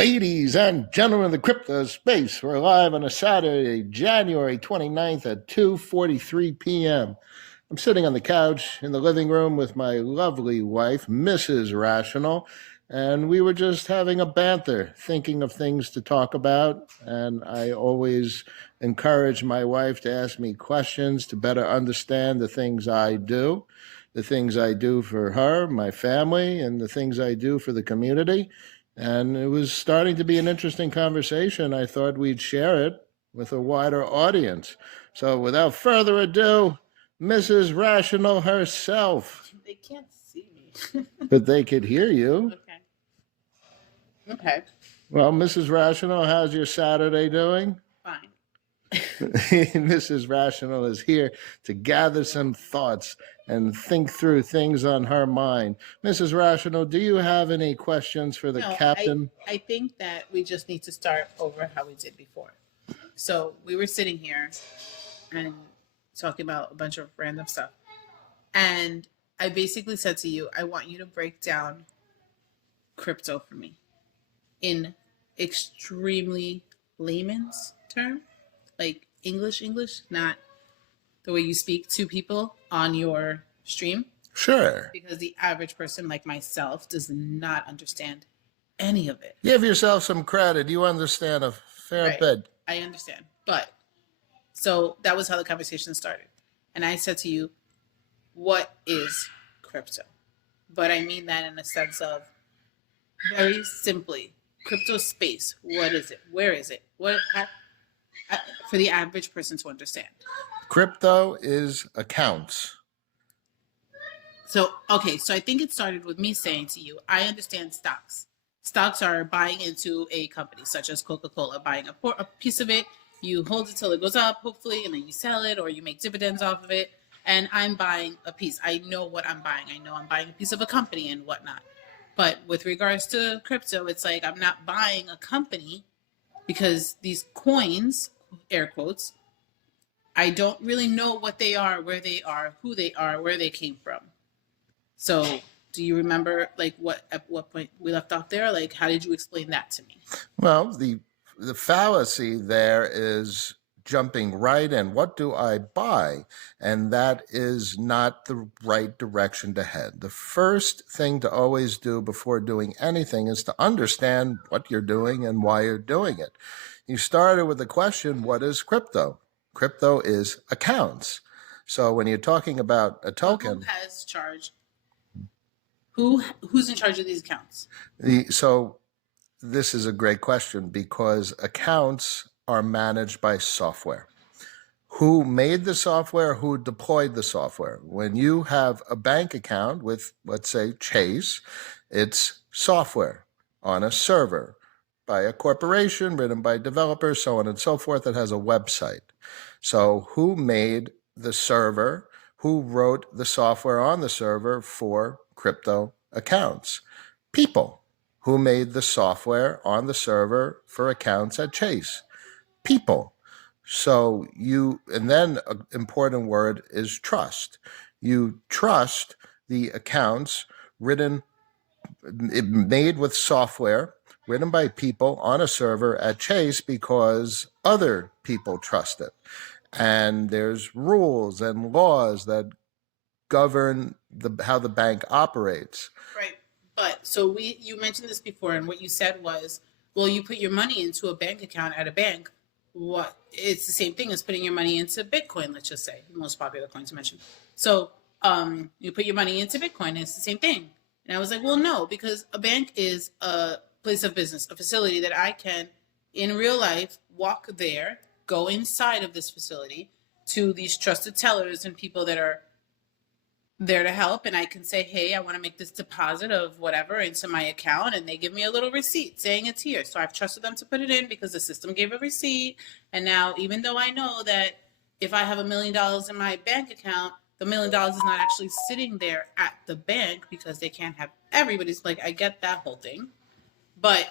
Ladies and gentlemen of the crypto space, we're live on a Saturday, January 29th at 2:43 p.m. I'm sitting on the couch in the living room with my lovely wife, Mrs. Rational, and we were just having a banter, thinking of things to talk about. And I always encourage my wife to ask me questions to better understand the things I do, for her, my family, and the things I do for the community. And it was starting to be an interesting conversation. I thought we'd share it with a wider audience. So without further ado, Mrs. Rational herself. They can't see me. But they could hear you. Okay. Well, Mrs. Rational, how's your Saturday doing? Fine. Mrs. Rational is here to gather some thoughts and think through things on her mind. Mrs. Rational, do you have any questions for the captain? I think that we just need to start over how we did before. So we were sitting here and talking about a bunch of random stuff. And I basically said to you, I want you to break down crypto for me in extremely layman's term, like English, not the way you speak to people on your stream. Sure. Because the average person like myself does not understand any of it. Give yourself some credit. You understand a fair bit. I understand. But so that was how the conversation started. And I said to you, what is crypto? But I mean that in a sense of very simply, crypto space. What is it? Where is it? For the average person to understand. Crypto is accounts. So I think it started with me saying to you, I understand stocks. Stocks are buying into a company such as Coca-Cola, buying a piece of it. You hold it till it goes up, hopefully, and then you sell it or you make dividends off of it. And I'm buying a piece. I know what I'm buying. I know I'm buying a piece of a company and whatnot. But with regards to crypto, it's like I'm not buying a company because these coins, air quotes, I don't really know what they are, where they are, who they are, where they came from. So do you remember at what point we left off there? Like, how did you explain that to me? Well, the fallacy there is jumping right in. What do I buy? And that is not the right direction to head. The first thing to always do before doing anything is to understand what you're doing and why you're doing it. You started with the question, what is crypto? Crypto is accounts. So when you're talking about a token... Who has charge? Who's in charge of these accounts? So this is a great question because accounts are managed by software. Who made the software? Who deployed the software? When you have a bank account with, let's say, Chase, it's software on a server by a corporation, written by developers, so on and so forth, that has a website. So who made the server? Who wrote the software on the server for crypto accounts? People. Who made the software on the server for accounts at Chase? People. So and then an important word is trust. You trust the accounts made with software, written by people on a server at Chase because other people trust it. And there's rules and laws that govern how the bank operates. Right. But so you mentioned this before, and what you said was, well, you put your money into a bank account at a bank. It's the same thing as putting your money into Bitcoin, let's just say, the most popular coin to mention. So you put your money into Bitcoin, and it's the same thing. And I was like, well, no, because a bank is a place of business, a facility that I can, in real life, walk there, go inside of this facility to these trusted tellers and people that are there to help, and I can say, hey, I want to make this deposit of whatever into my account, and they give me a little receipt saying it's here. So I've trusted them to put it in because the system gave a receipt. And now, even though I know that if I have $1 million in my bank account, the $1 million is not actually sitting there at the bank because they can't have everybody's, like, I get that whole thing, but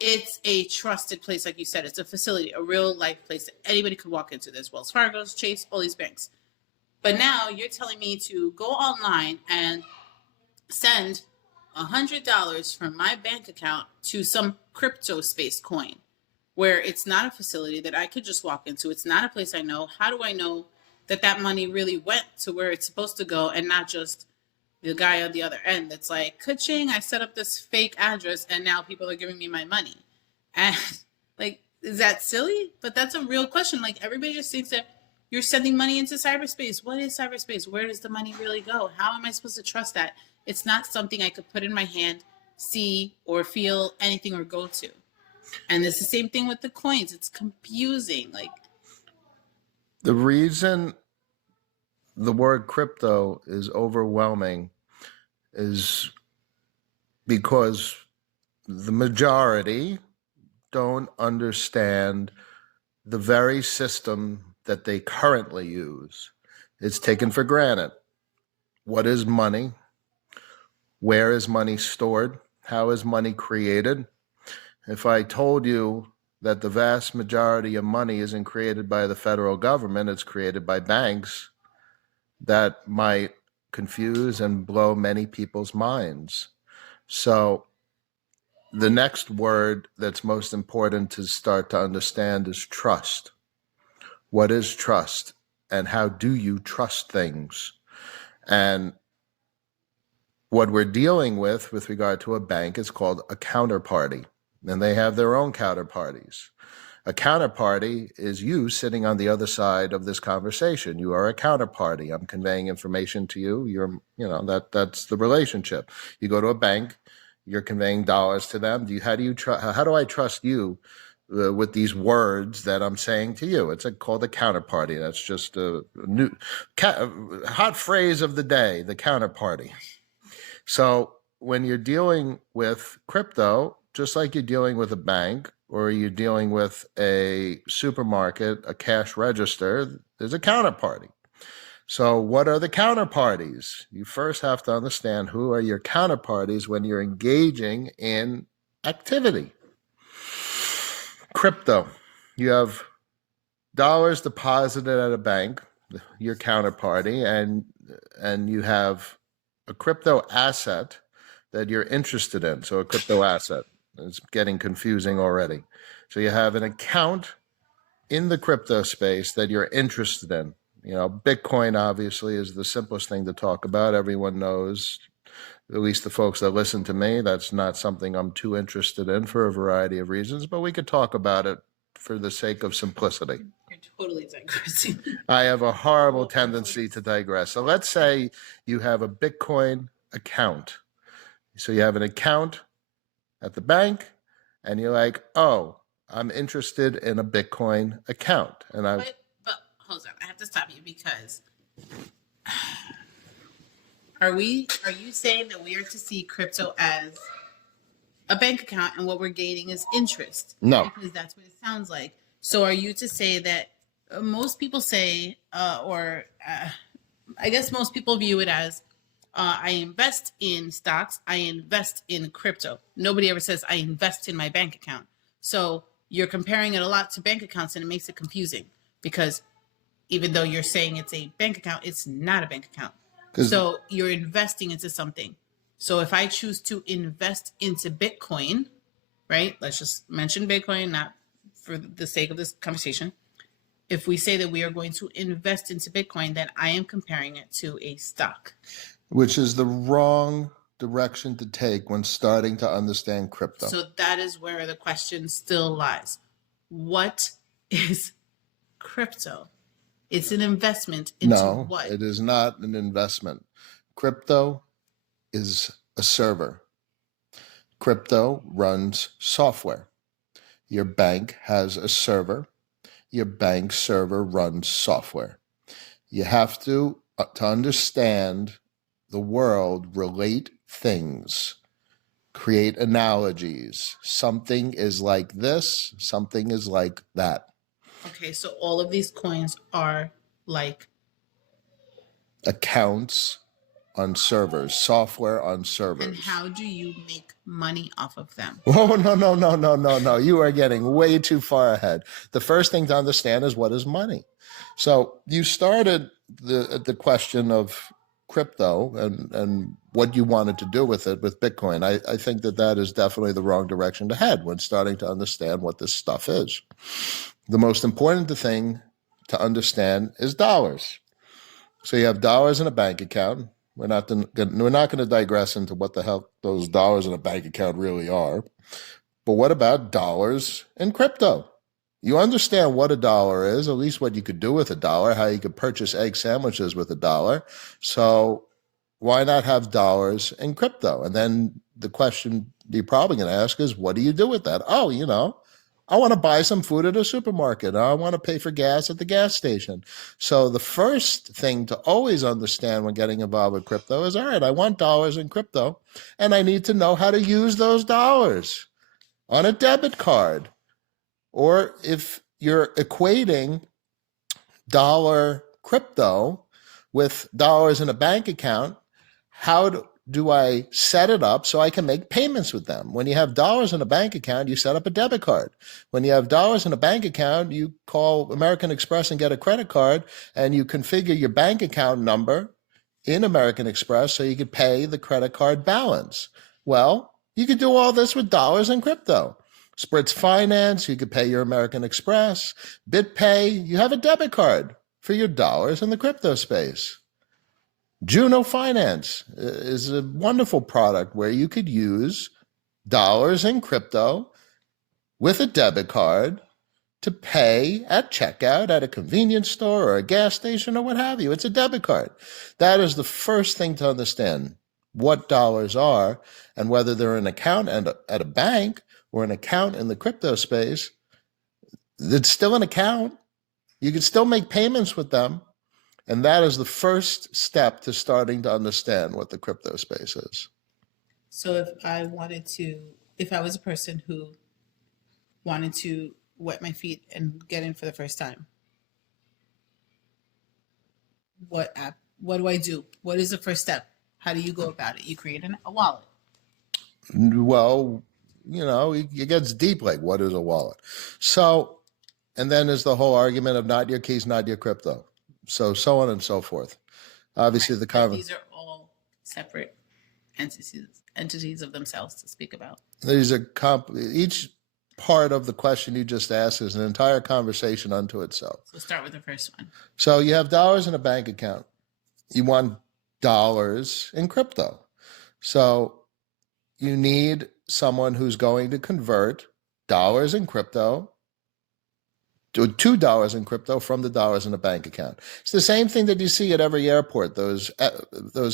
it's a trusted place. Like you said, it's a facility, a real life place that anybody could walk into. There's Wells Fargo's, Chase, all these banks. But now you're telling me to go online and send $100 from my bank account to some crypto space coin where it's not a facility that I could just walk into. It's not a place I know. How do I know that that money really went to where it's supposed to go and not just the guy on the other end that's like, ka-ching, I set up this fake address and now people are giving me my money. And like, is that silly? But that's a real question. Like, everybody just thinks that you're sending money into cyberspace. What is cyberspace? Where does the money really go? How am I supposed to trust that? It's not something I could put in my hand, see, or feel anything or go to. And it's the same thing with the coins. It's confusing. Like, The reason the word crypto is overwhelming is because the majority don't understand the very system that they currently use. It's taken for granted. What is money? Where is money stored? How is money created? If I told you that the vast majority of money isn't created by the federal government, it's created by banks, that might confuse and blow many people's minds. So the next word that's most important to start to understand is trust. What is trust? And how do you trust things? And what we're dealing with regard to a bank is called a counterparty. And they have their own counterparties. A counterparty is you sitting on the other side of this conversation. You are a counterparty. I'm conveying information to you. That's the relationship. You go to a bank, you're conveying dollars to them. How do I trust you with these words that I'm saying to you? It's called a counterparty. That's just a new hot phrase of the day, the counterparty. So when you're dealing with crypto, just like you're dealing with a bank or you're dealing with a supermarket, a cash register, there's a counterparty. So what are the counterparties? You first have to understand who are your counterparties when you're engaging in activity. Crypto, you have dollars deposited at a bank, your counterparty, and you have a crypto asset that you're interested in. So a crypto asset. It's getting confusing already. So you have an account in the crypto space that you're interested in. Bitcoin obviously is the simplest thing to talk about. Everyone knows, at least the folks that listen to me, that's not something I'm too interested in for a variety of reasons, but we could talk about it for the sake of simplicity. you're totally digressing. I have a horrible tendency to digress. So let's say you have a Bitcoin account. So you have an account at the bank and you're like, oh, I'm interested in a Bitcoin account. And But hold on, I have to stop you because are you saying that we are to see crypto as a bank account and what we're gaining is interest? No. Because that's what it sounds like. So are you to say that most people say, I guess most people view it as, I invest in stocks, I invest in crypto. Nobody ever says I invest in my bank account. So you're comparing it a lot to bank accounts and it makes it confusing because even though you're saying it's a bank account, it's not a bank account. So you're investing into something. So if I choose to invest into Bitcoin, right? Let's just mention Bitcoin, not for the sake of this conversation. If we say that we are going to invest into Bitcoin, then I am comparing it to a stock. Which is the wrong direction to take when starting to understand crypto. So that is where the question still lies. What is crypto? It's an investment into what? No, it is not an investment. Crypto is a server. Crypto runs software. Your bank has a server. Your bank server runs software. You have to understand the world, relate things, create analogies. Something is like this, something is like that. Okay, so all of these coins are like accounts on servers, software on servers. And how do you make money off of them? Oh, no. You are getting way too far ahead. The first thing to understand is what is money. So you started the question of crypto and what you wanted to do with it with Bitcoin. I think that is definitely the wrong direction to head when starting to understand what this stuff is. The most important thing to understand is dollars. So you have dollars in a bank account. We're not going to digress into what the hell those dollars in a bank account really are. But what about dollars in crypto? You understand what a dollar is, at least what you could do with a dollar, how you could purchase egg sandwiches with a dollar. So why not have dollars in crypto? And then the question you're probably going to ask is, what do you do with that? Oh, I want to buy some food at a supermarket. Or I want to pay for gas at the gas station. So the first thing to always understand when getting involved with crypto is, all right, I want dollars in crypto, and I need to know how to use those dollars on a debit card. Or if you're equating dollar crypto with dollars in a bank account, how do I set it up so I can make payments with them? When you have dollars in a bank account, you set up a debit card. When you have dollars in a bank account, you call American Express and get a credit card, and you configure your bank account number in American Express so you could pay the credit card balance. Well, you could do all this with dollars in crypto. Spritz Finance, you could pay your American Express. BitPay, you have a debit card for your dollars in the crypto space. Juno Finance is a wonderful product where you could use dollars in crypto with a debit card to pay at checkout at a convenience store or a gas station or what have you. It's a debit card. That is the first thing to understand, what dollars are and whether they're an account at a bank or an account in the crypto space. It's still an account. You can still make payments with them. And that is the first step to starting to understand what the crypto space is. So if I was a person who wanted to wet my feet and get in for the first time, what do I do? What is the first step? How do you go about it? You create a wallet. Well, it gets deep, like what is a wallet? So, and then there's the whole argument of not your keys, not your crypto. So on and so forth. Obviously, right. These are all separate entities of themselves to speak about. These are each part of the question you just asked is an entire conversation unto itself. So start with the first one. So you have dollars in a bank account. You want dollars in crypto. So you need someone who's going to convert dollars in crypto to $2 in crypto from the dollars in a bank account. It's the same thing that you see at every airport, those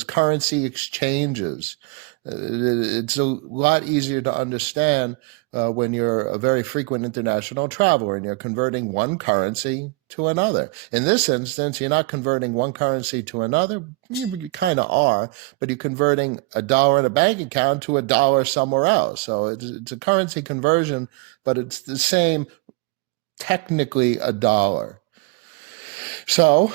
currency exchanges. It's a lot easier to understand when you're a very frequent international traveler and you're converting one currency to another. In this instance, you're not converting one currency to another. You kind of are, but you're converting a dollar in a bank account to a dollar somewhere else. So it's a currency conversion, but it's the same, technically a dollar. So,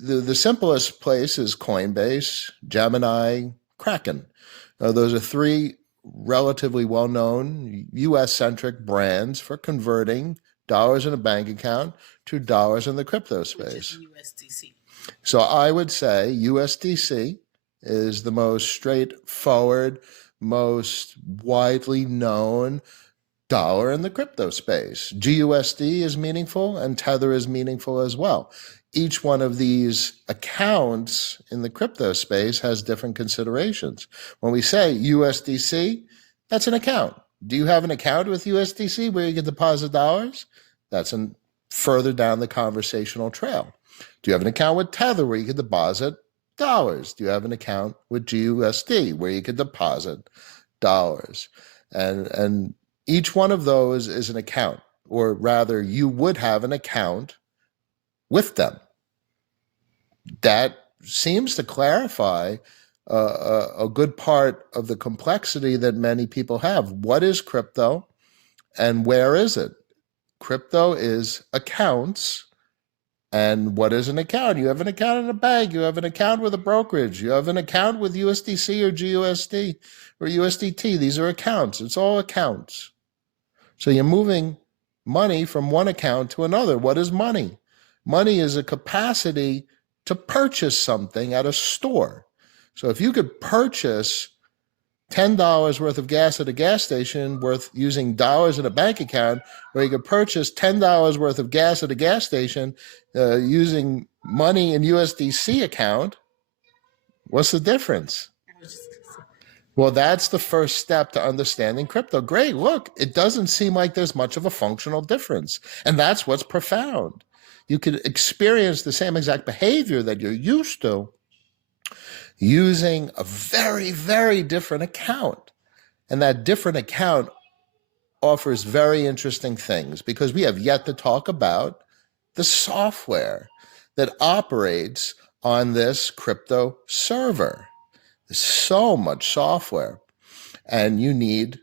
the simplest place is Coinbase, Gemini, Kraken. Those are three relatively well-known US-centric brands for converting dollars in a bank account to dollars in the crypto space. Which is USDC. So I would say USDC is the most straightforward, most widely known dollar in the crypto space. GUSD is meaningful and Tether is meaningful as well. Each one of these accounts in the crypto space has different considerations. When we say USDC, that's an account. Do you have an account with USDC where you can deposit dollars? That's further down the conversational trail. Do you have an account with Tether where you can deposit dollars? Do you have an account with GUSD where you can deposit dollars? And each one of those is an account, or rather, you would have an account with them. That seems to clarify a good part of the complexity that many people have. What is crypto and where is it? Crypto is accounts. And what is an account? You have an account in a bank. You have an account with a brokerage. You have an account with USDC or GUSD or USDT. These are accounts. It's all accounts. So you're moving money from one account to another. What is money? Money is a capacity to purchase something at a store. So if you could purchase $10 worth of gas at a gas station worth using dollars in a bank account, or you could purchase $10 worth of gas at a gas station using money in USDC account, what's the difference? Well, that's the first step to understanding crypto. Great, look, it doesn't seem like there's much of a functional difference. And that's what's profound. You could experience the same exact behavior that you're used to using a very, very different account. And that different account offers very interesting things because we have yet to talk about the software that operates on this crypto server. There's so much software, and you need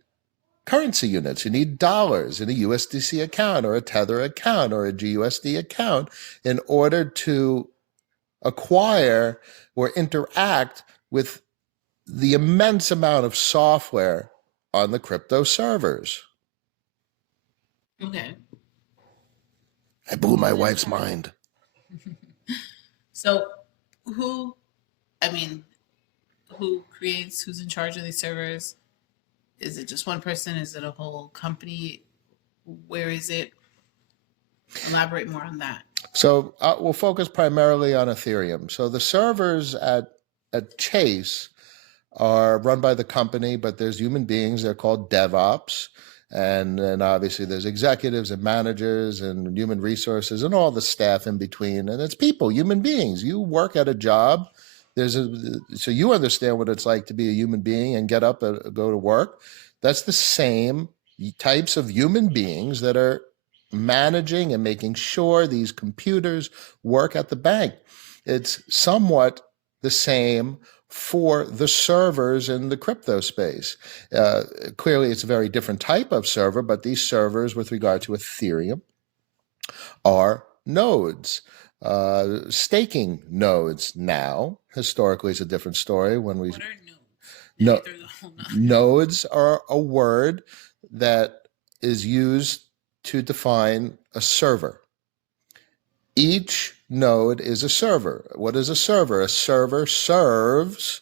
currency units. You need dollars in a USDC account or a Tether account or a GUSD account in order to acquire or interact with the immense amount of software on the crypto servers. Okay. I blew my wife's mind. So who creates, who's in charge of these servers? Is it just one person? Is it a whole company? Where is it? Elaborate more on that. So we'll focus primarily on Ethereum. So the servers at Chase are run by the company, but there's human beings. They're called DevOps. And then obviously there's executives and managers and human resources and all the staff in between. And it's people, human beings. You work at a job. So you understand what it's like to be a human being and get up and go to work. That's the same types of human beings that are managing and making sure these computers work at the bank. It's somewhat the same for the servers in the crypto space. Clearly, it's a very different type of server, but these servers with regard to Ethereum are nodes. Staking nodes now. Historically, it's a different story. What are nodes? Nodes are a word that is used to define a server. Each node is a server. What is a server? A server serves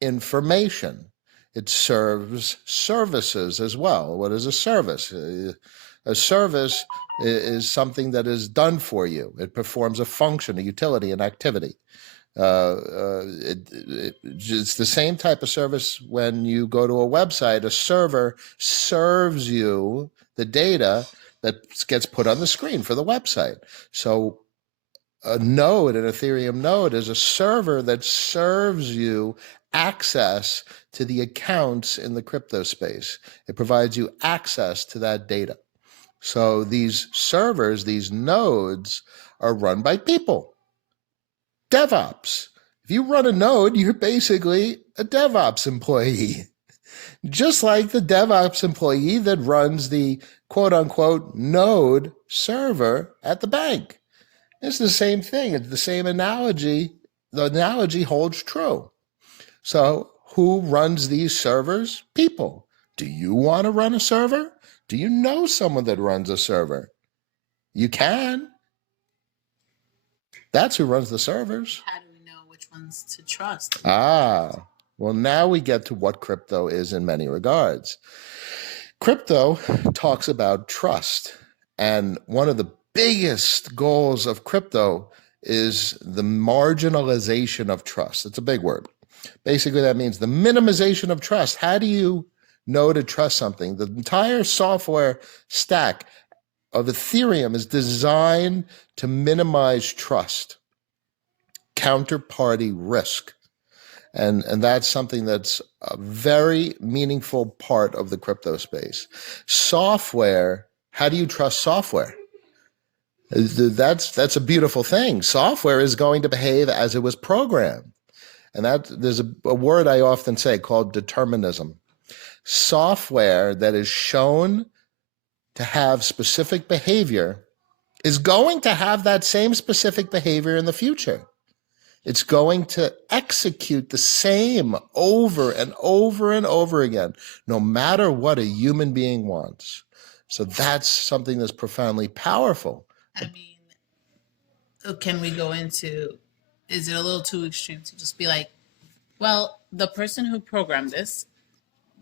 information. It serves services as well. What is a service? A service is something that is done for you. It performs a function, a utility, an activity. It's the same type of service when you go to a website. A server serves you the data that gets put on the screen for the website. So a node, an Ethereum node, is a server that serves you access to the accounts in the crypto space. It provides you access to that data. So these servers, these nodes, are run by people. DevOps. If you run a node, you're basically a DevOps employee. Just like the DevOps employee that runs the quote-unquote node server at the bank. It's the same thing. It's the same analogy. The analogy holds true. So who runs these servers? People. Do you want to run a server? Do you know someone that runs a server? You can. That's who runs the servers. How do we know which ones to trust? Well, now we get to what crypto is in many regards. Crypto talks about trust. And one of the biggest goals of crypto is the marginalization of trust. It's a big word. Basically, that means the minimization of trust. How do you know to trust something? The entire software stack of Ethereum is designed to minimize trust, counterparty risk. And that's something that's a very meaningful part of the crypto space. Software, how do you trust software? That's a beautiful thing. Software is going to behave as it was programmed. And that there's a word I often say called determinism. Software that is shown to have specific behavior is going to have that same specific behavior in the future. It's going to execute the same over and over and over again, no matter what a human being wants. So that's something that's profoundly powerful. I mean, can we go into is it a little too extreme to just be like, well, the person who programmed this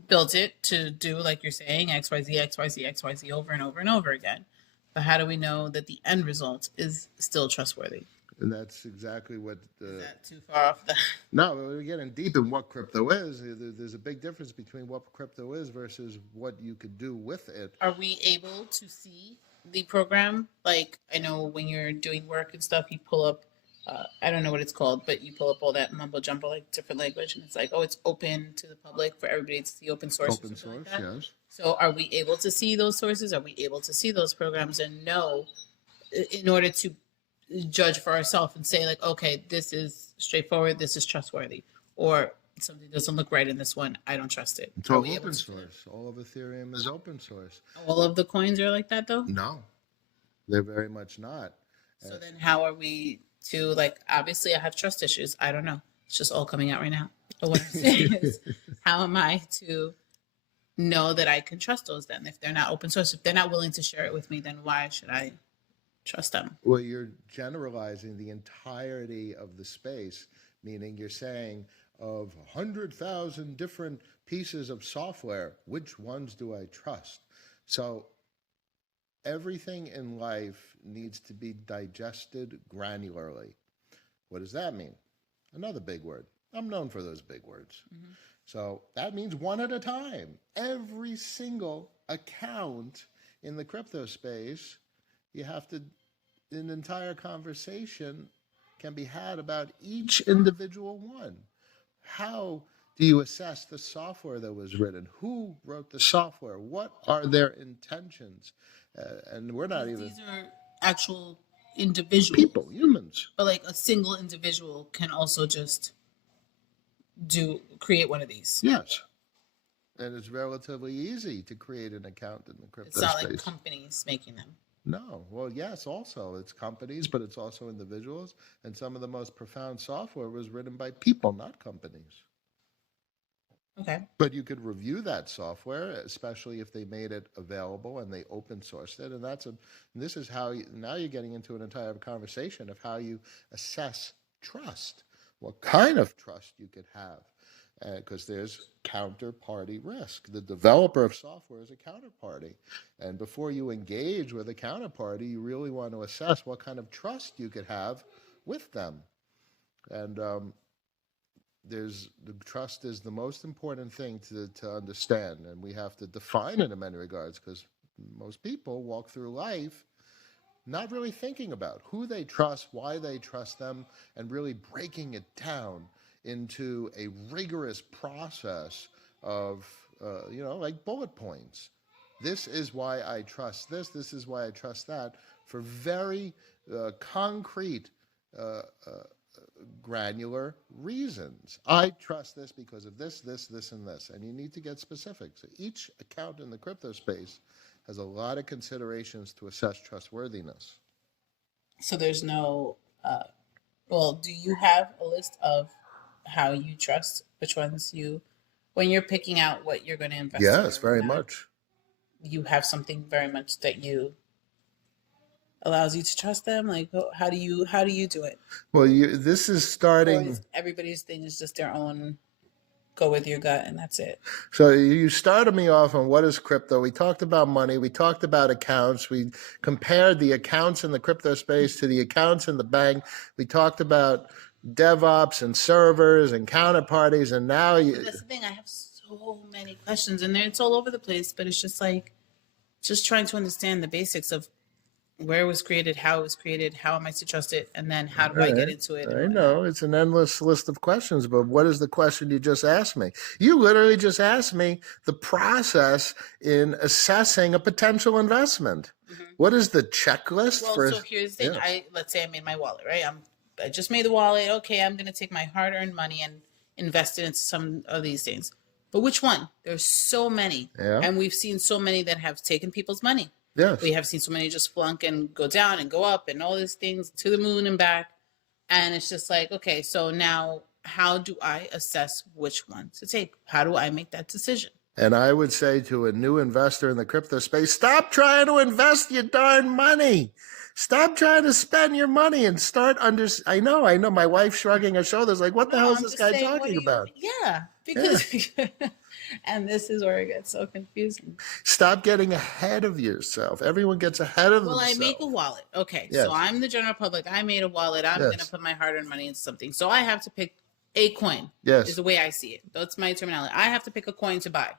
built it to do, like you're saying, XYZ, XYZ, XYZ over and over and over again. But how do we know that the end result is still trustworthy? And that's exactly what Is that too far off the? no, we're getting deep in what crypto is. There's a big difference between what crypto is versus what you could do with it. Are we able to see the program? Like, I know when you're doing work and stuff, you pull up, I don't know what it's called, but you pull up all that mumbo jumbo, like different language, and it's like, oh, it's open to the public for everybody to see, open source. Open source, like that. yes. So are we able to see those sources? Are we able to see those programs and know in order to judge for ourselves and say like, okay, this is straightforward, this is trustworthy, or something doesn't look right in this one, I don't trust it. It's Are all we able open to do that? source. All of Ethereum is open source. All of the coins are like that though? No, they're very much not. So then how are we to like, obviously I have trust issues. I don't know. It's just all coming out right now. But what I'm saying is, how am I to know that I can trust those then? If they're not open source, if they're not willing to share it with me, then why should I trust them? Well, you're generalizing the entirety of the space, meaning you're saying of 100,000 different pieces of software, which ones do I trust? So everything in life needs to be digested granularly. What does that mean? Another big word. I'm known for those big words. Mm-hmm. So that means one at a time. Every single account in the crypto space, you have to, an entire conversation can be had about each individual one. How do you assess the software that was written? Who wrote the software? What are their intentions? And we're not even These are actual individuals. people, humans. But like a single individual can also just create one of these. Yes. And it's relatively easy to create an account in the crypto It's not space. like companies making them. No. Well, yes, also it's companies, but it's also individuals. And some of the most profound software was written by people, not companies. Okay. But you could review that software, especially if they made it available and they open sourced it. And this is how now you're getting into an entire conversation of how you assess trust, what kind of trust you could have, because there's counterparty risk. The developer of software is a counterparty. And before you engage with a counterparty, you really want to assess what kind of trust you could have with them. And the trust is the most important thing to understand, and we have to define it in many regards, because most people walk through life not really thinking about who they trust, why they trust them, and really breaking it down into a rigorous process of, like bullet points. This is why I trust this. This is why I trust that, for very concrete granular reasons. I trust this because of this, and this. And you need to get specific. So each account in the crypto space has a lot of considerations to assess trustworthiness. So there's no, do you have a list of how you trust, which ones when you're picking out what you're going to invest in? Yes, very much. You have something very much that allows you to trust them? Like, how do you do it? Well, this is starting. Everybody's thing is just their own. Go with your gut, and that's it. So you started me off on what is crypto. We talked about money. We talked about accounts. We compared the accounts in the crypto space to the accounts in the bank. We talked about DevOps and servers and counterparties, and now that's the thing. I have so many questions, and it's all over the place. But it's just like, just trying to understand the basics of where it was created, how it was created, how am I to trust it, and then how do I get into it? I know it's an endless list of questions, but what is the question you just asked me? You literally just asked me the process in assessing a potential investment. Mm-hmm. What is the checklist for? So here's the thing. Yes. Let's say I made my wallet, right? I just made the wallet. Okay, I'm going to take my hard-earned money and invest it into some of these things. But which one? There's so many, and we've seen so many that have taken people's money. Yes. We have seen so many just flunk and go down and go up and all these things to the moon and back. And it's just like, okay, so now how do I assess which one to take? How do I make that decision? And I would say to a new investor in the crypto space, stop trying to invest your darn money. Stop trying to spend your money and start under. I know. My wife shrugging her shoulders, like, what the hell is I'm this just guy saying, what talking do you? about? Yeah, because, and this is where it gets so confusing. Stop getting ahead of yourself. Everyone gets ahead of Well, I themselves. make a wallet. Okay, so Yes. I'm the general public. I made a wallet. I'm Yes. gonna put my hard-earned money into something. So I have to pick a coin. Yes. Is the way I see it. That's my terminology. I have to pick a coin to buy.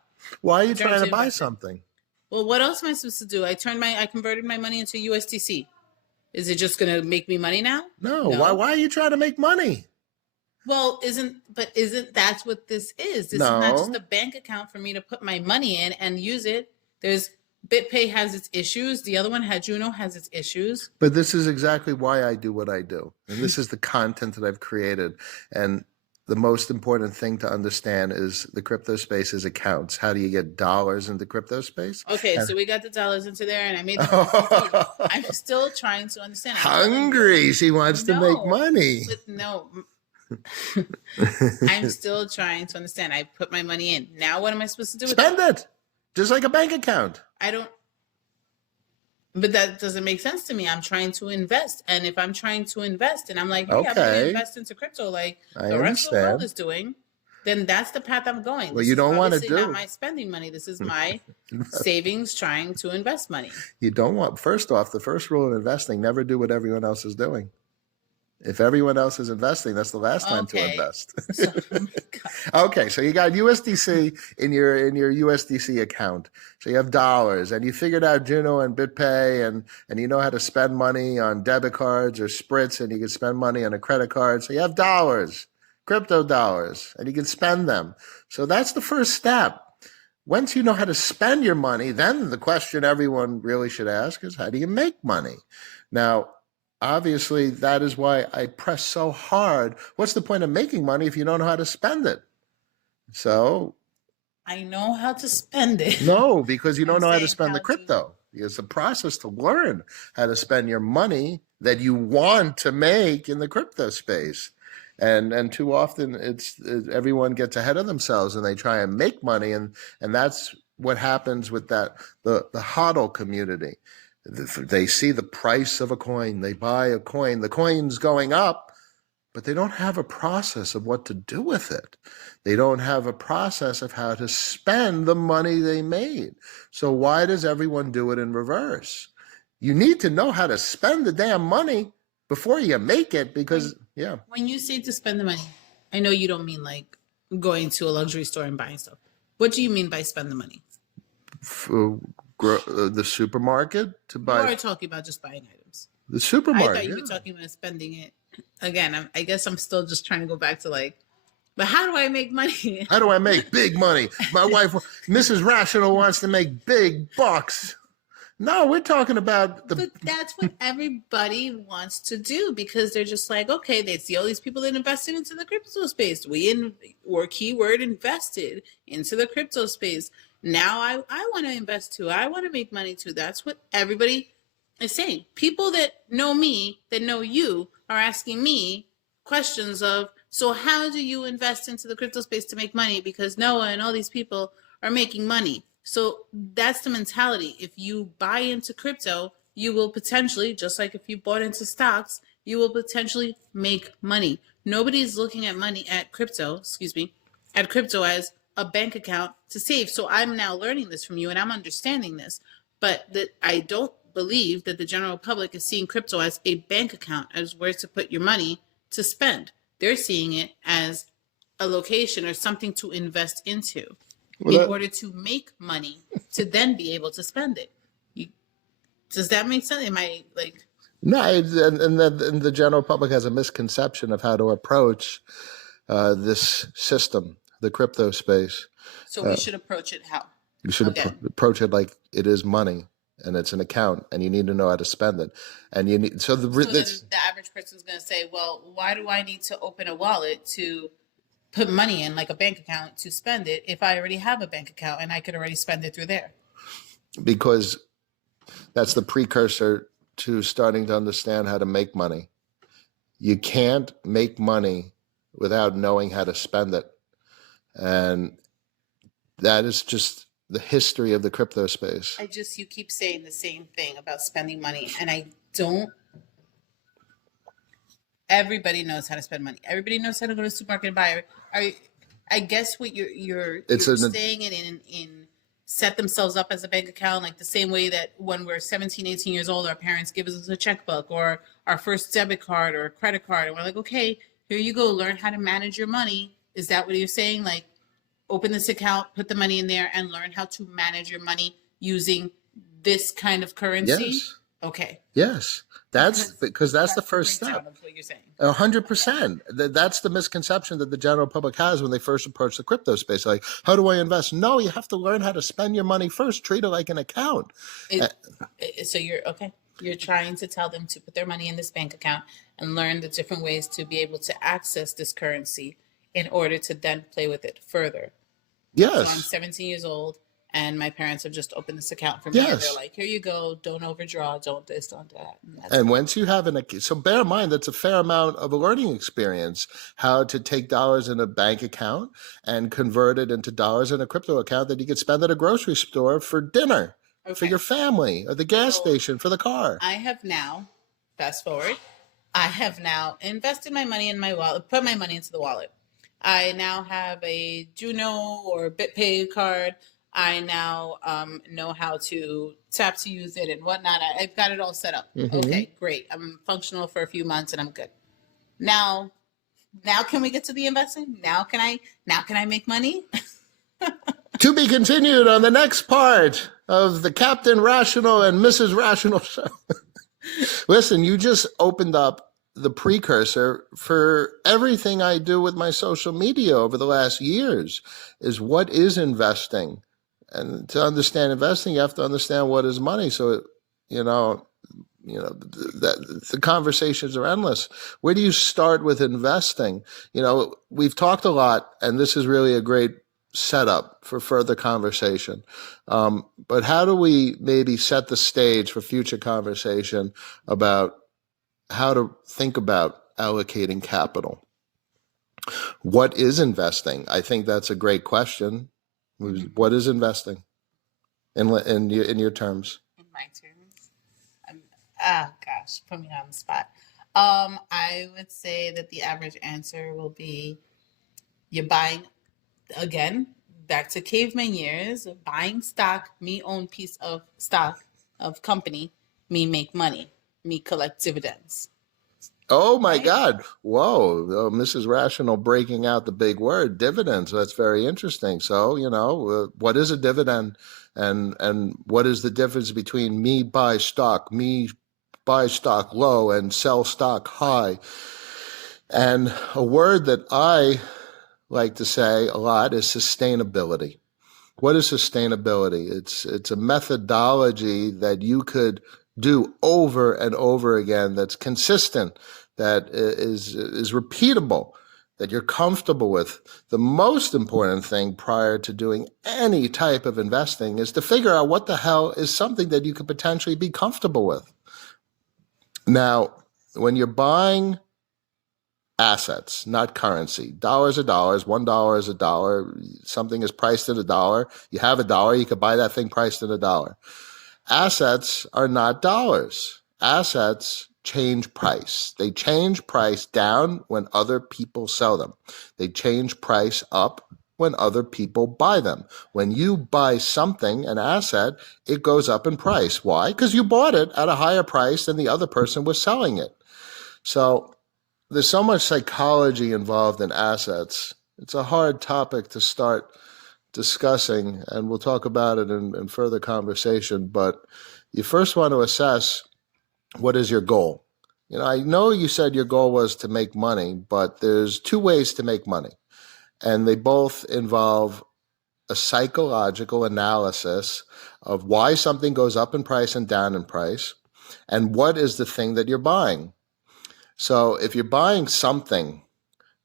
Why are you I'm trying to buy invest it. something? Well, what else am I supposed to do? I converted my money into USDC. Is it just gonna make me money now? No. Why are you trying to make money? Well, isn't that's what this is? This is not just a bank account for me to put my money in and use it. There's BitPay has its issues. The other one, Juno, has its issues. But this is exactly why I do what I do. And this is the content that I've created. And the most important thing to understand is the crypto space is accounts. How do you get dollars into crypto space? Okay, so we got the dollars into there, and I made the I'm still trying to understand. Hungry. She wants to make money. But no. I'm still trying to understand. I put my money in. Now what am I supposed to do with Spend it. Just like a bank account. I don't. But that doesn't make sense to me. I'm trying to invest. And if I'm trying to invest and I'm like, hey, I'm going to invest into crypto like the rest of the world is doing, then that's the path I'm going. Well, you don't want to do. Not my spending money. This is my savings trying to invest money. You don't want, first off, the first rule of investing, never do what everyone else is doing. If everyone else is investing, that's the last time to invest. Okay, so you got USDC in your USDC account. So you have dollars, and you figured out Juno and BitPay, and you know how to spend money on debit cards or Spritz, and you can spend money on a credit card. So you have dollars, crypto dollars, and you can spend them. So that's the first step. Once you know how to spend your money, then the question everyone really should ask is, how do you make money? Now, obviously, that is why I press so hard. What's the point of making money if you don't know how to spend it? So I know how to spend it. No, because you don't know how to spend the crypto. It's a process to learn how to spend your money that you want to make in the crypto space. And too often it's everyone gets ahead of themselves and they try and make money, and that's what happens with the HODL community. They see the price of a coin, they buy a coin, the coin's going up, but they don't have a process of what to do with it. They don't have a process of how to spend the money they made. So why does everyone do it in reverse? You need to know how to spend the damn money before you make it, because, yeah. When you say to spend the money, I know you don't mean like going to a luxury store and buying stuff. What do you mean by spend the money? For the supermarket to buy. You are talking about just buying items. The supermarket. I thought you were talking about spending it. Again, I guess I'm still just trying to go back to like, but how do I make money? How do I make big money? My wife, Mrs. Rational, wants to make big bucks. No, we're talking about But that's what everybody wants to do, because they're just like, okay, they see all these people that invested into the crypto space. Or keyword invested into the crypto space. Now I want to invest too. I want to make money too. That's what everybody is saying. People that know me, that know you, are asking me questions of, so how do you invest into the crypto space to make money? Because Noah and all these people are making money. So that's the mentality. If you buy into crypto, you will potentially, just like if you bought into stocks, you will potentially make money. Nobody's looking at crypto as a bank account to save. So I'm now learning this from you and I'm understanding this, but that I don't believe that the general public is seeing crypto as a bank account, as where to put your money to spend. They're seeing it as a location or something to invest into. In order to make money, to then be able to spend it. Does that make sense? Am I like... No, and the general public has a misconception of how to approach this system, the crypto space. So we should approach it how? You should approach it like it is money, and it's an account, and you need to know how to spend it. And you need so the average person is going to say, well, why do I need to open a wallet to put money in, like a bank account, to spend it if I already have a bank account and I could already spend it through there? Because that's the precursor to starting to understand how to make money. You can't make money without knowing how to spend it. And that is just the history of the crypto space. You keep saying the same thing about spending money, and I don't. Everybody knows how to spend money. Everybody knows how to go to the supermarket and buy. I guess what you're saying it in set themselves up as a bank account, like the same way that when we're 17, 18 years old, our parents give us a checkbook or our first debit card or a credit card, and we're like, okay, here you go, learn how to manage your money. Is that what you're saying? Like, open this account, put the money in there, and learn how to manage your money using this kind of currency? Yes. Okay. Yes. That's the first step. That's what you're saying. 100%. That's the misconception that the general public has when they first approach the crypto space. Like, how do I invest? No, you have to learn how to spend your money first. Treat it like an account. So you're trying to tell them to put their money in this bank account and learn the different ways to be able to access this currency in order to then play with it further. Yes. So I'm 17 years old, and my parents have just opened this account for me. Yes. And they're like, here you go. Don't overdraw. Don't this, don't that. And once you have so bear in mind, that's a fair amount of a learning experience, how to take dollars in a bank account and convert it into dollars in a crypto account that you could spend at a grocery store for dinner, for your family, or the gas station for the car. I have now, fast forward, invested my money in my wallet, put my money into the wallet. I now have a Juno or BitPay card. I now know how to tap to use it and whatnot. I've got it all set up. Mm-hmm. Okay, great. I'm functional for a few months and I'm good. Now can we get to the investing? Now can I make money? To be continued on the next part of the Captain Rational and Mrs. Rational show. Listen, you just opened up the precursor for everything I do with my social media over the last years, is what is investing. And to understand investing, you have to understand what is money. So, the conversations are endless. Where do you start with investing? We've talked a lot, and this is really a great setup for further conversation. But how do we maybe set the stage for future conversation about how to think about allocating capital? What is investing? I think that's a great question. What is investing in your terms? In my terms? Put me on the spot. I would say that the average answer will be you're buying, again, back to caveman years, buying stock, me own piece of stock of company, me make money, me collect dividends. Oh my God. Whoa. Mrs. Rational breaking out the big word, dividends. That's very interesting. So, what is a dividend and what is the difference between me buy stock low and sell stock high? And a word that I like to say a lot is sustainability. What is sustainability? It's a methodology that you could do over and over again, that's consistent, that is repeatable, that you're comfortable with. The most important thing prior to doing any type of investing is to figure out what the hell is something that you could potentially be comfortable with. Now, when you're buying assets, not currency, dollars are dollars, $1 is $1, something is priced at $1, you have $1, you could buy that thing priced at $1. Assets are not dollars. Assets change price. They change price down when other people sell them. They change price up when other people buy them. When you buy something, an asset, it goes up in price. Why? Because you bought it at a higher price than the other person was selling it. So there's so much psychology involved in assets. It's a hard topic to start discussing, and we'll talk about it in further conversation, but you first want to assess what is your goal. I know you said your goal was to make money, but there's two ways to make money, and they both involve a psychological analysis of why something goes up in price and down in price, and what is the thing that you're buying. So if you're buying something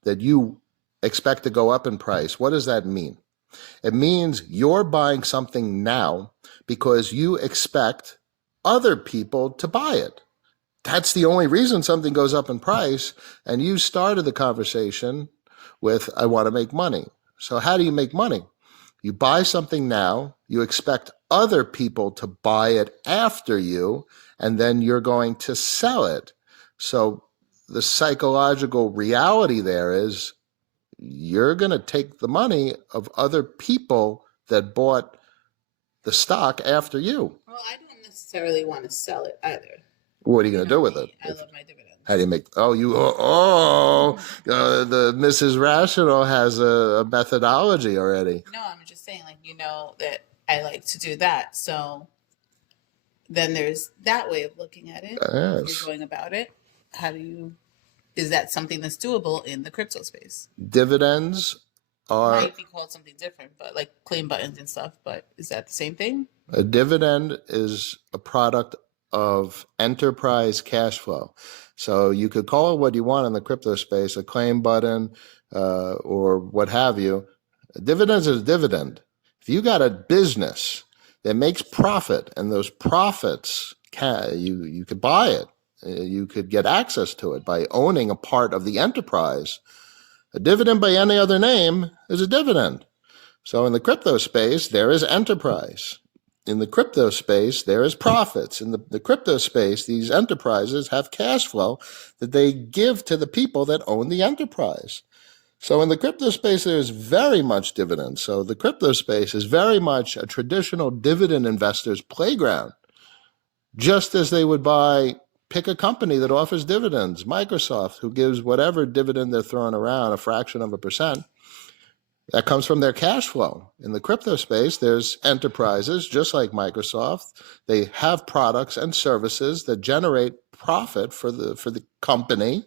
that you expect to go up in price, what does that mean? It means you're buying something now because you expect other people to buy it. That's the only reason something goes up in price. And you started the conversation with, I want to make money. So how do you make money? You buy something now, you expect other people to buy it after you, and then you're going to sell it. So the psychological reality there is you're going to take the money of other people that bought the stock after you. Well, I don't necessarily want to sell it either. What are you going to do with it? I love my dividends. How do you make? The Mrs. Rational has a methodology already. No, I'm just saying, like, that I like to do that. So then there's that way of looking at it. Yes. You're going about it. Is that something that's doable in the crypto space? Dividends are Might be called something different, but like claim buttons and stuff. But is that the same thing? a dividend is a product of enterprise cash flow. So you could call it what you want in the crypto space, a claim button or what have you. A dividend is a dividend. If you got a business that makes profit and those profits, you could buy it. You could get access to it by owning a part of the enterprise. A dividend by any other name is a dividend. So in the crypto space, there is enterprise. In the crypto space, there is profits. In the crypto space, these enterprises have cash flow that they give to the people that own the enterprise. So in the crypto space, there's very much dividends. So the crypto space is very much a traditional dividend investor's playground, just as they would pick a company that offers dividends, Microsoft, who gives whatever dividend they're throwing around, a fraction of a percent. That comes from their cash flow. In the crypto space, there's enterprises just like Microsoft. They have products and services that generate profit for the company,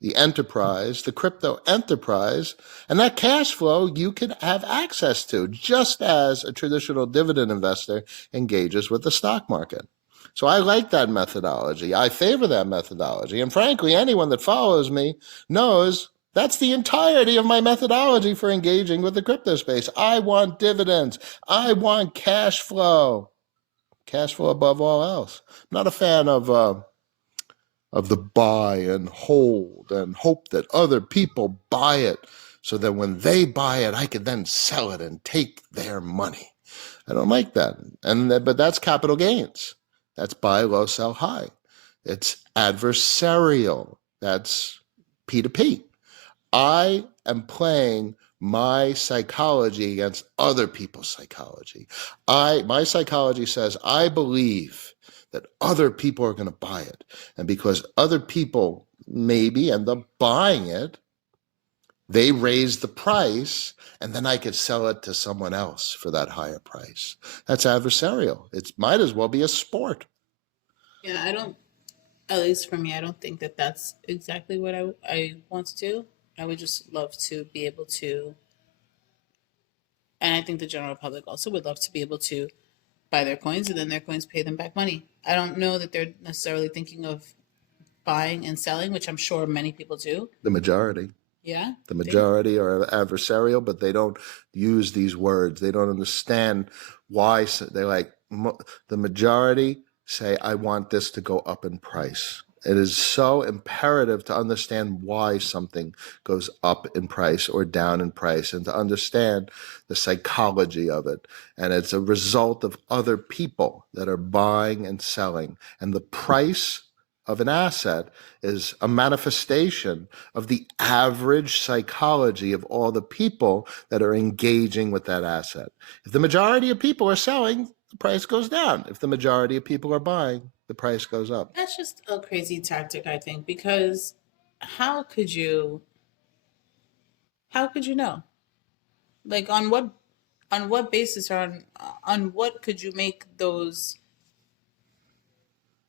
the enterprise, the crypto enterprise, and that cash flow you can have access to just as a traditional dividend investor engages with the stock market. So I like that methodology. I favor that methodology. And frankly, anyone that follows me knows that's the entirety of my methodology for engaging with the crypto space. I want dividends. I want cash flow. Cash flow above all else. I'm not a fan of the buy and hold and hope that other people buy it so that when they buy it, I could then sell it and take their money. I don't like that. But that's capital gains. That's buy low, sell high. It's adversarial. That's P2P. I am playing my psychology against other people's psychology. My psychology says I believe that other people are going to buy it. And because other people maybe end up buying it, they raise the price, and then I could sell it to someone else for that higher price. That's adversarial. It might as well be a sport. Yeah, at least for me, I don't think that that's exactly what I want to do. I would just love to be able to, and I think the general public also would love to be able to buy their coins and then their coins pay them back money. I don't know that they're necessarily thinking of buying and selling, which I'm sure many people do. The majority. Yeah. The majority are adversarial, but they don't use these words. They don't understand why. They're like, the majority say, I want this to go up in price. It is so imperative to understand why something goes up in price or down in price and to understand the psychology of it. And it's a result of other people that are buying and selling. And the price of an asset is a manifestation of the average psychology of all the people that are engaging with that asset. If the majority of people are selling, the price goes down. If the majority of people are buying, the price goes up. That's just a crazy tactic, I think, because how could you know? Like on what basis or on what could you make those,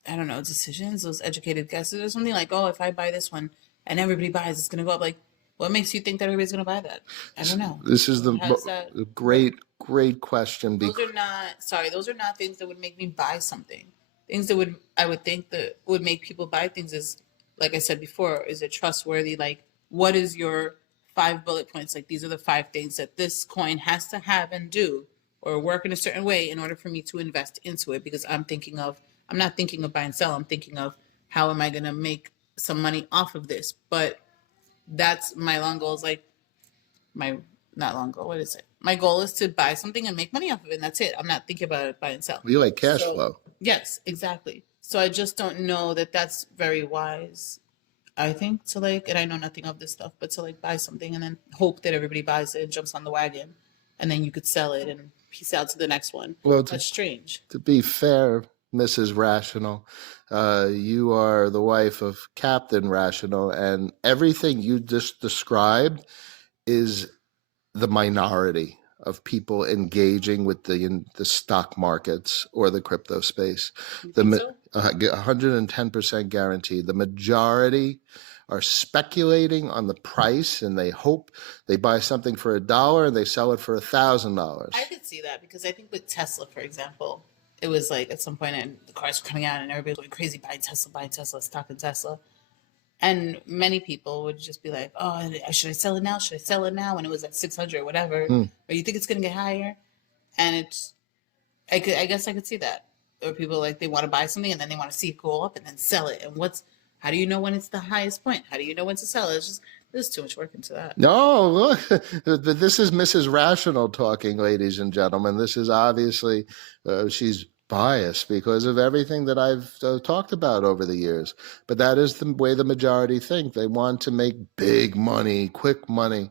I don't know, decisions, those educated guesses or something like, oh, if I buy this one and everybody buys, it's going to go up. Like, what makes you think that everybody's going to buy that? I don't know. This is the great question. Those are not things that would make me buy something. Things that I would think that would make people buy things is, like I said before, is it trustworthy? Like, what is your 5 bullet points? Like, these are the 5 things that this coin has to have and do or work in a certain way in order for me to invest into it, because I'm not thinking of buy and sell. I'm thinking of how am I going to make some money off of this? But that's my long goal is like not long goal. What is it? My goal is to buy something and make money off of it, and that's it. I'm not thinking about it buy and sell. You like cash So, flow. yes, exactly. So I just don't know that that's very wise. I think to like, and I know nothing of this stuff, but to like buy something and then hope that everybody buys it and jumps on the wagon, and then you could sell it and peace out to the next one. Well, That's strange. to be fair, Mrs. Rational, you are the wife of Captain Rational, and everything you just described is the minority of people engaging with the stock markets or the crypto space. You The think ma- so? 110% guaranteed. The majority are speculating on the price, and they hope they buy something for $1 and they sell it for $1,000. I could see that because I think with Tesla, for example, it was like at some point and the cars were coming out and everybody was going crazy buying Tesla, stock in Tesla. And many people would just be like, "Oh, should I sell it now? Should I sell it now?" When it was at 600 or whatever, or you think it's going to get higher? And I guess I could see that. Or people like they want to buy something and then they want to see it go up and then sell it. And how do you know when it's the highest point? How do you know when to sell it? It's just there's too much work into that. No, look, this is Mrs. Rational talking, ladies and gentlemen. This is obviously, she's biased because of everything that I've talked about over the years. But that is the way the majority think. They want to make big money, quick money.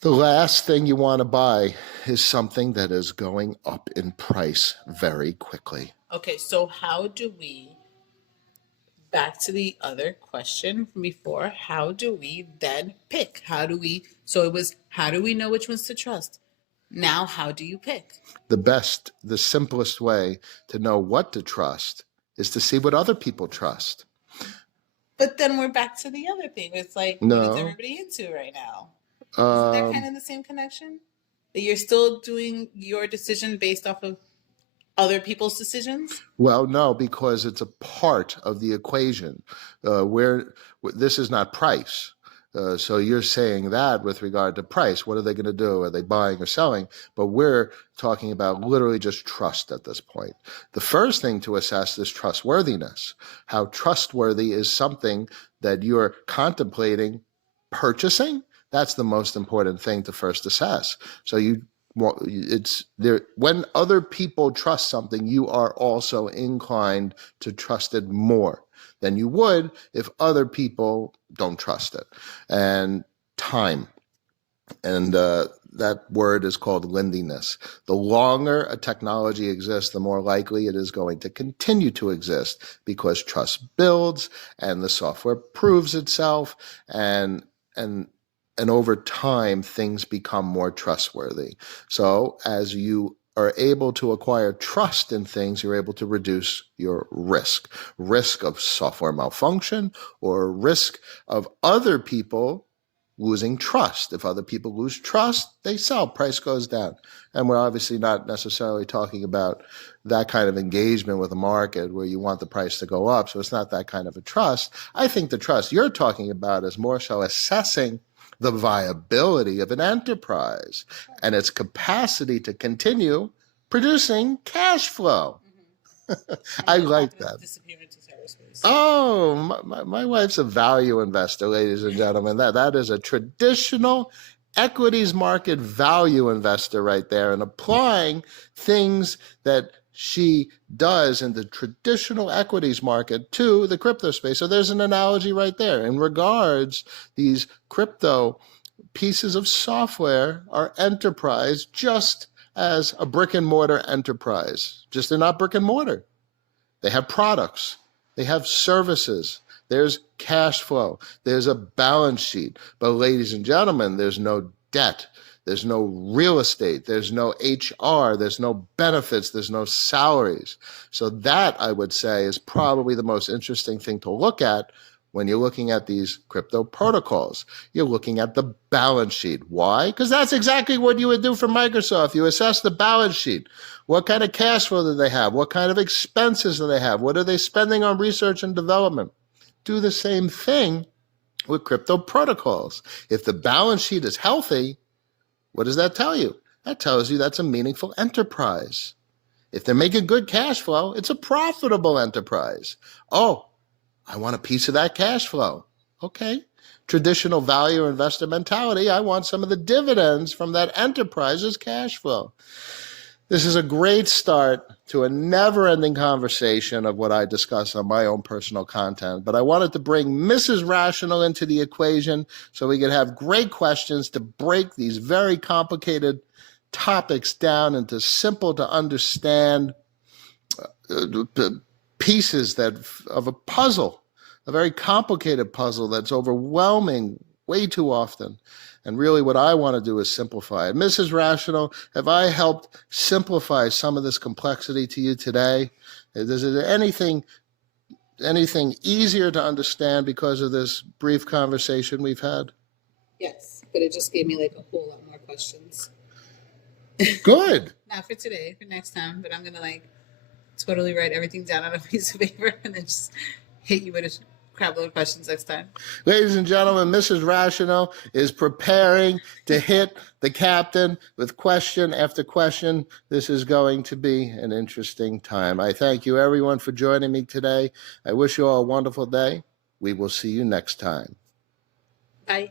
The last thing you want to buy is something that is going up in price very quickly. Okay, so how do we, back to the other question from before, how do we then pick? So it was, how do we know which ones to trust? Now, how do you pick? The simplest way to know what to trust is to see what other people trust. But then we're back to the other thing. It's like, what is everybody into right now? Isn't that kind of the same connection? That you're still doing your decision based off of other people's decisions? Well, no, because it's a part of the equation where this is not price. So you're saying that with regard to price, what are they going to do? Are they buying or selling? But we're talking about literally just trust at this point. The first thing to assess is trustworthiness. How trustworthy is something that you're contemplating purchasing? That's the most important thing to first assess. So it's there when other people trust something, you are also inclined to trust it more than you would if other people don't trust it. And time, and that word is called lendiness. The longer a technology exists, the more likely it is going to continue to exist because trust builds and the software proves itself, and over time, things become more trustworthy. So as you are able to acquire trust in things, you're able to reduce your risk of software malfunction or risk of other people losing trust. If other people lose trust, they sell, price goes down. And we're obviously not necessarily talking about that kind of engagement with the market where you want the price to go up. So it's not that kind of a trust. I think the trust you're talking about is more so assessing the viability of an enterprise and its capacity to continue producing cash flow. I like that. Disappear into cyberspace. Oh, my wife's a value investor, ladies and gentlemen. That is a traditional equities market value investor right there, and applying things that she does in the traditional equities market to the crypto space. So there's an analogy right there. In regards, these crypto pieces of software are enterprise just as a brick and mortar enterprise. Just they're not brick and mortar. They have products. They have services. There's cash flow. There's a balance sheet. But ladies and gentlemen, there's no debt. There's no real estate. There's no HR. There's no benefits. There's no salaries. So that, I would say, is probably the most interesting thing to look at when you're looking at these crypto protocols. You're looking at the balance sheet. Why? Because that's exactly what you would do for Microsoft. You assess the balance sheet. What kind of cash flow do they have? What kind of expenses do they have? What are they spending on research and development? Do the same thing with crypto protocols. If the balance sheet is healthy, what does that tell you? That tells you that's a meaningful enterprise. If they're making good cash flow, it's a profitable enterprise. Oh, I want a piece of that cash flow. Okay, traditional value investor mentality. I want some of the dividends from that enterprise's cash flow. This is a great start to a never-ending conversation of what I discuss on my own personal content. But I wanted to bring Mrs. Rational into the equation so we could have great questions to break these very complicated topics down into simple to understand pieces of a puzzle, a very complicated puzzle that's overwhelming way too often. And really what I want to do is simplify it. Mrs. Rational, have I helped simplify some of this complexity to you today? Is there anything easier to understand because of this brief conversation we've had? Yes, but it just gave me like a whole lot more questions. Good. Not for today, for next time, but I'm going to like totally write everything down on a piece of paper and then just hit you with a crap load of questions next time. Ladies and gentlemen, Mrs. Rational is preparing to hit the captain with question after question. This is going to be an interesting time. I thank you, everyone, for joining me today. I wish you all a wonderful day. We will see you next time. Bye.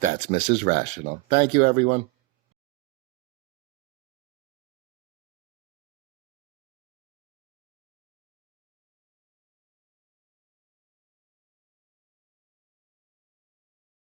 That's Mrs. Rational. Thank you, everyone.